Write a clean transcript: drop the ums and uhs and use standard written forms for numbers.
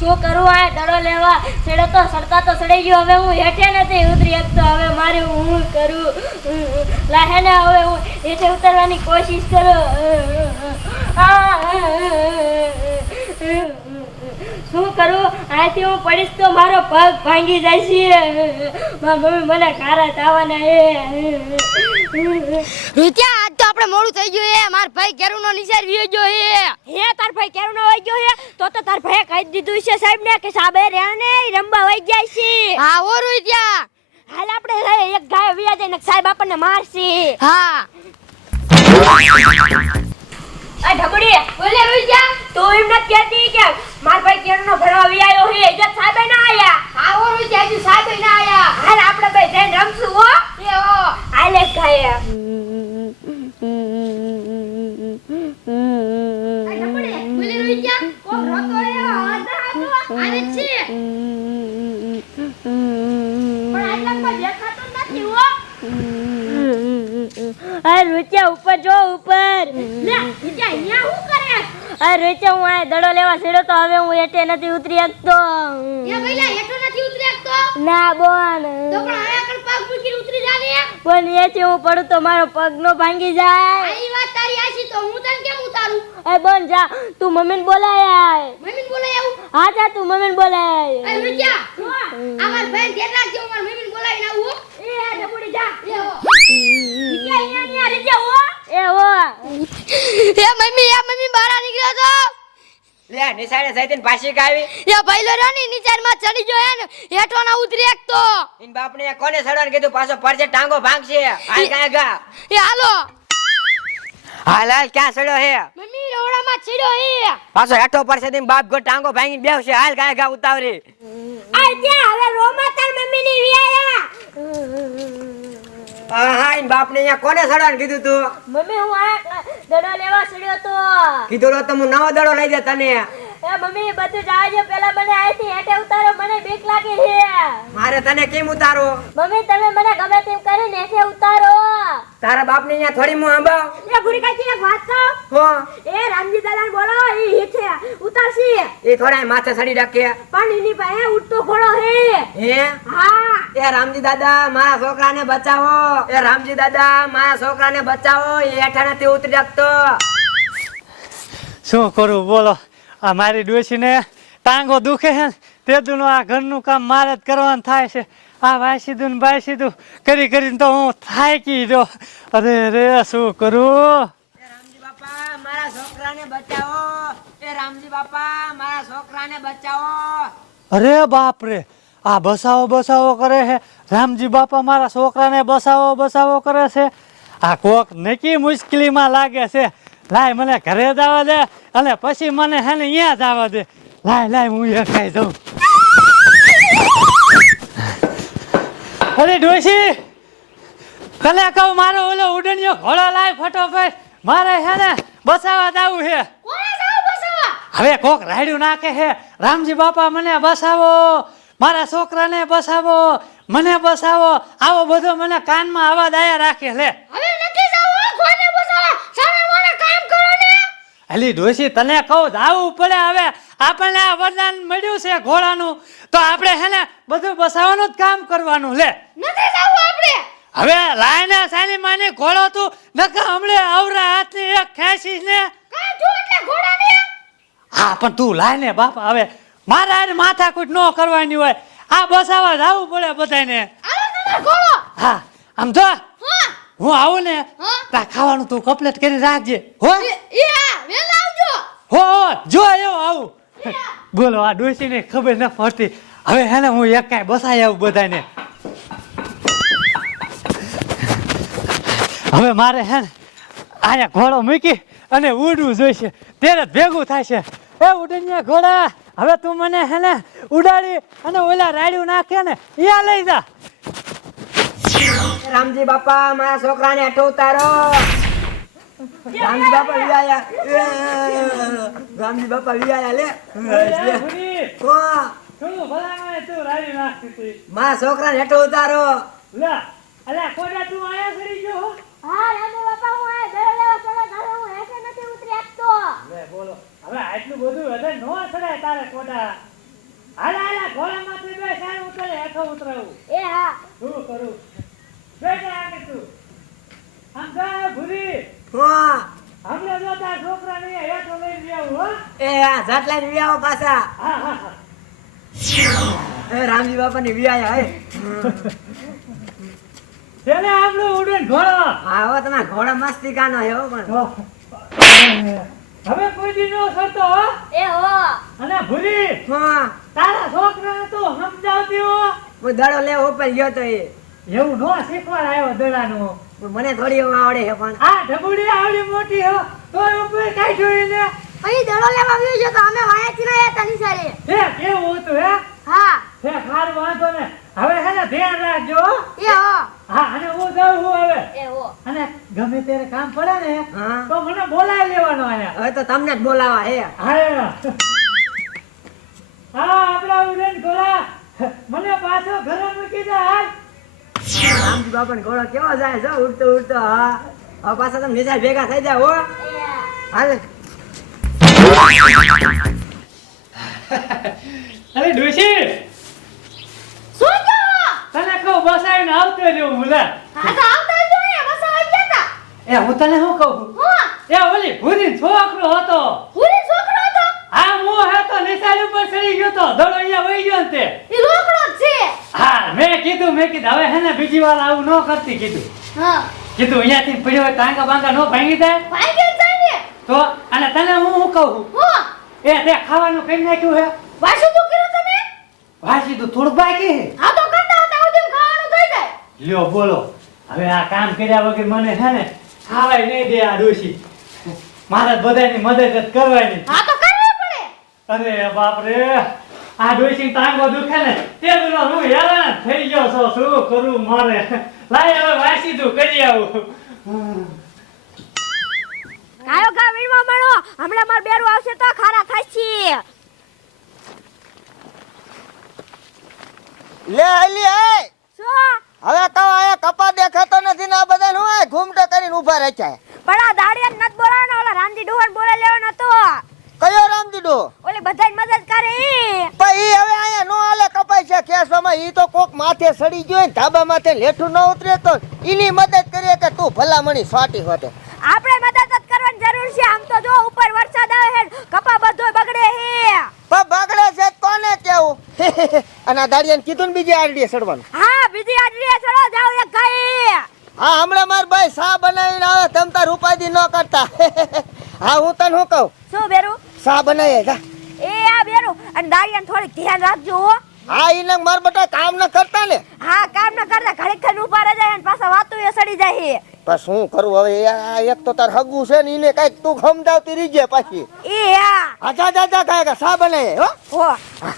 શું કરું આ દડો લેવા છેડો તો સડતા તો સડી ગયો હવે હું હેઠે નથી ઉતરી શકતો હવે મારે હું કરું લાહે ને હવે હું હેઠે ઉતરવાની કોશિશ કરું શું કરું આથી હું પડીશ તો મારો પગ ભાંગી જાય છે મારી મમ્મી મને ખારા થવાના રૂચિયા આજ તો આપણે મોડું થઈ ગયું હે માર ભાઈ કેરુનો નિસાર વિયો ગયો હે તાર ભાઈ કેરુનો વઈ ગયો હે તો તાર ભાઈ કહી દીધું છે સાહેબ ને કે સાબે રેણે રંબા વઈ ગયા છે હા ઓ રૂચિયા હાલ આપણે એક ગાય વિયા જઈને સાહેબ આપણને મારશે હા આ ઢબડી બોલે રૂચિયા તો એમ ન કહેતી કે માર ભાઈ કેરુનો ભણવા વિયાયો હે જે સાહેબ ના આયા હા ઓ રૂચિયા હજી સાહેબ ના આયા હાલ આપણે ભાઈ જઈને રમશું હો એ ઓ હાલે ગાય રૂચિયા ઉપર જો ઉપર લે રૂચિયા અહીંયા શું કરે રૂચિયા હું આ દડો લેવા છેડો તો હવે હું હેઠે નથી ઉતરી શકતો એ ભઈલા હેઠો નથી ઉતરી શકતો ના બોન તો પણ આયા કણ પગ મૂકીને ઉતરી જા ને બોન એથી હું પડું તો મારો પગ નો ભાંગી જાય આઈ વાત તારી આશી તો હું તને કેમ ઉતારું એ બોન જા તું મમ્મીને બોલાય મમ્મીને બોલાય આવું હા જા તું મમ્મીને બોલાય એ રૂચિયા અમાર ભાઈ ધ્યાન રાખજો માર મમ્મીને બોલાવીને આવું એ ડબુડી જા એ હો મમ્મી બહાર નીકળ્યો તો લે નિસાડે જઈતીન પાછી કાવી એ ભાઈલો રાની નીચાર માં ચડી ગયો હે ને હેઠો ના ઉતરી એકતો ઇન બાપને કોને સડવાનું કીધું પાછો પરજે ટાંગો ભાંગશે હાલ કાય ગા એ હાલો હાલ હાલ ક્યાં સડ્યો હે મમ્મી રોડા માં ચડ્યો હે પાછો હેઠો પરસે દીન બાપ ગો ટાંગો ભાંગીને બેવશે હાલ કાય ગા ઉતાવરી આ ત્યાં હવે રોમા તાર મમ્મી ની વિયાયા હા ઇન બાપને અહીંયા કોને સડવાનું કીધું તું મમ્મી હું આ દડો લેવા છડ્યો તો કીધું તો હું નવો દડો લઈ દે તને એ મમ્મી બધું જાવજો પેલા મને આથી હેઠે ઉતારો મને બીક લાગે છે મારે તને કેમ ઉતારો મમ્મી તમે મને ગમે તેમ કરીને હેઠે ઉતારો તારા બાપને અહીંયા થોડી મું આંબાવ એ ભૂરી કાચી એક વાત કહું હો એ રામજી દાદાને બોલો ઈ હેઠે ઉતારશી એ થોડા માથે સડી રાખે પણ એની પાસે ઉડતો ઘોડો હે હે હા એ રામજી દાદા મારા છોકરાને બચાવો એ રામજી દાદા મારા છોકરાને બચાવો એ હેઠા નથી ઉતરી શકતો શું કરું બોલો આ મારી ડોશીને ટાંગો દુખે છે તે દુનો આ ઘરનું કામ મારે જ કરવાનું થાય છે આ ભાઈ સીધું ને ભાઈ સીધું કરી કરીને તો હું થાકી જો અરે રે શું કરું એ રામજી બાપા મારા છોકરાને બચાવો એ રામજી બાપા મારા છોકરાને બચાવો અરે બાપ રે આ બસાવો બસાવો કરે છે રામજી બાપા મારા છોકરાને બસાવો બસાવો કરે છે આ કોક નકી મુશ્કેલીમાં લાગે છે લાય મને ઘરે જવા દે અને પછી મને હે ને અહીંયા જવા દે લાય લાય હું એકાઈ જાઉં અરે ડોશી તને કહું મારો ઓલો ઉડણીયો ઘોડો લાય ફટોફટ મારે હે ને બસાવા જવું છે કોને જાવ બસવા હવે કોક રાડ્યું નાખે છે રામજી બાપા મને બસાવો મારા છોકરાને બસાવો મને બસાવો આવો બધો મને કાનમાં અવાજ આયા રાખે લે હવે નથી જાવ કોને બસવા સામે મને કામ કરો ને અલી ડોશી તને કહું જાવું પડે હવે આપણને આ વરદાન મળ્યું છે ઘોડાનું તો આપણે હે ને બધું બસાવવાનું જ કામ કરવાનું લે નથી જાવ આપણે હવે લાયને સાની માની ઘોડો તું નકા હમણે આવરા હાથની એક ખેંચીશ ને કાઈ તું એટલે ઘોડા ને હા પણ તું લાયને બાપા હવે મારા હારે માથાકૂટ ન કરવાની હોય આ બસાવા જાવું પડે બધાને આલો તમાર ઘોડો હા આમ જો હા હું આવું ને હા. તા ખાવાનું તું કમ્પ્લીટ કરી રાખજે હો એ વેલા આવજો હો જો એવો આવું બોલો આ ડોશીને ખબર ન પડતી હવે હે ને હું એકાય બસાઈ આવું બધાને હવે મારે હે ને આયા ઘોડો મૂકી અને ઉડવું જોઈશે ત્યારે જ ભેગું થાય છે એ ઉડનિયા ઘોડા હવે તું મને હે ને ઉડાડી અને ઓલા રાડ્યું નાખે ને અહીંયા લઈ જા રામજી બાપા મારા છોકરાને હેઠો ઉતારો રામજી બાપા વિયાયા રામજી બાપા વિયાયા લે ઓ તું ભલામાં તું રાડ્યું નાખતી મારા છોકરાને હેઠો ઉતારો લે અલ્યા કોડા તું આયા કરી જો હા રામજી બાપા હું આ દડો લેવા ચલો ઘરે હું હેઠે નથી ઉતરી શકતો લે બોલો હવે આટલું બધું વધારે નો સડાય તારે કોડા. હાલા હાલા ઘોડામાંથી બે સારું ઉતરે હેઠો ઉતરાવું. એ હા શું કરું? બેટા આગળ તું. આમ જા ભૂરી. હા આપણે જો તાર છોકરાને હેઠો લઈને આવું હો. એ આ જાટલા વિયાઓ પાછા હા હા હા. એ રામજી બાપા ની વિયા હે તેને આપણું ઉડન ઘોડો. હા હવે તમે ઘોડા મસ્તી કાનો હે હો પણ હવે કોઈ દી નો સરતો હો. એ હો અને ભૂરી હા તારા છોકરાને તો સમજાવતી હો. હું દડો લેવો ઉપર ગયો તો એ એવું નો શીખવાડ આવ્યો દડાનું. મને થોડી એવું આવડે છે પણ આ ઢબુડી આવડી મોટી હો તો ઉપર કાઈ જોઈ ને. અહીં દડો લેવા આવ્યો છે તો અમે વાયાથી ના હતા નિસારે. હે કેવું હતું હે? હા હે ખાર વાંધો ને. હવે હે ને ધ્યાન રાખજો હો. એ હો હા અને હું જાઉં હું હવે. એ હો અને ગમે ત્યારે કામ પડે ને હા તો મને બોલાવી લેવાનો આયા. હવે તો તમને જ બોલાવા હે હા આપડા ઉડન ઘોડા મને પાછો ઘરે મૂકી દે હાલ. રામજી બાપા ને ઘોડો કેવો જાય જો ઉડતો ઉડતો હા હવે પાછા તમે નિશાળ ભેગા થઈ જાવ હો એ હાલ અરે ડોશી શું છો? તને કહું બસાઈને આવતો રહ્યો મુલા. હા તો આવતા જ જોઈએ બસ આવી ગયા એ હું તને શું કહું? હું એ ઓલી ભૂરી છોકરો હતો. પૂરી છોકરો હતો હા હું હતો નિશાળ ઉપર ચડી ગયો તો દડો અહીંયા વહી ગયો ને તે. એ લોકડો જ છે. હા મેં કીધું હવે હે ને બીજી વાર આવું ન કરતી કીધું. હા કીધું અહીંયાથી પડ્યો હોય ટાંકા બાંકા નો ભાંગી જાય ભાઈ કે જાય ને તો. અને તને હું શું કહું? હું એ તે ખાવાનું કઈ નાખ્યું હે? વાસુ તું કર્યું તમે વાસી તો થોડુંક બાકી હે. હા તો કરતા હતા ઉદીમ ખાવાનું થઈ જાય. લ્યો બોલો હવે આ કામ કર્યા વગર મને હે ને ખાવાય નહીં દે આ ડોશી. મારે બધાની મદદ જ કરવાની. હા તો કરવી પડે. અરે બાપ રે આ ડોશી ટાંગો દુખે ને તે દુનો હું હેરાન થઈ ગયો છો. શું કરું મારે? લાય હવે વાસી તું કરી આવું. કાયો કા વીણવા મળો હમણાં માર બેરું આવશે તો ખારા થશે. લે આલી એ શું હવે કહો આયા કપા દેખાતો નથી ને આ બધા હું આ ઘૂમટો કરીને ઊભા રાખ્યા પણ આ દાડિયા નત બોલાવવાનો ઓલા રામજી ડોહન બોલે લેવાનો હતો. કયો રામદીડો ઓલી બધાય મદદ કરે ઈ. પણ ઈ હવે આયા નો આલે કપાય છે ખેસવામાં ઈ તો કોક માથે સડી ગયો ને ધાબા માથે લેઠું ન ઉતરે તો ઈની મદદ કરીએ કે તું ભલામણી સ્વાટી હોતે. આપણે મદદ જ કરવાની જરૂર છે. આમ તો જો ઉપર વરસાદ આવે હે કપા બધોય બગડે હે. પણ બગડે છે તો કોને કેવું? અને આ દાડિયાને કીધું ને બીજી આરડીએ ચડવાનું. હા બીજી આડરીએ ચડો જાવ એક ગાય. હા હમણાં માર ભાઈ સા બનાવીને આવે તમ તાર ઉપાધિ ન કરતા. હા હું તને શું કહું શું બેરું સા બનાવીએ જા. એ આ બેરું અને દાડિયાને થોડીક ધ્યાન રાખજો હો. હા ઈને માર બટા કામ ન કરતા ને. હા કામ ન કરતા ઘડીક ખન ઉભા રહી જાય અને પાછા વાતું એ સડી જાય. પણ શું કરું હવે આ એક તો તાર હગું છે ને ઈને કઈક તું સમજાવતી રીજે પાછી. એ હા આજા જા જા કાય સા બનાવીએ હો. હો હા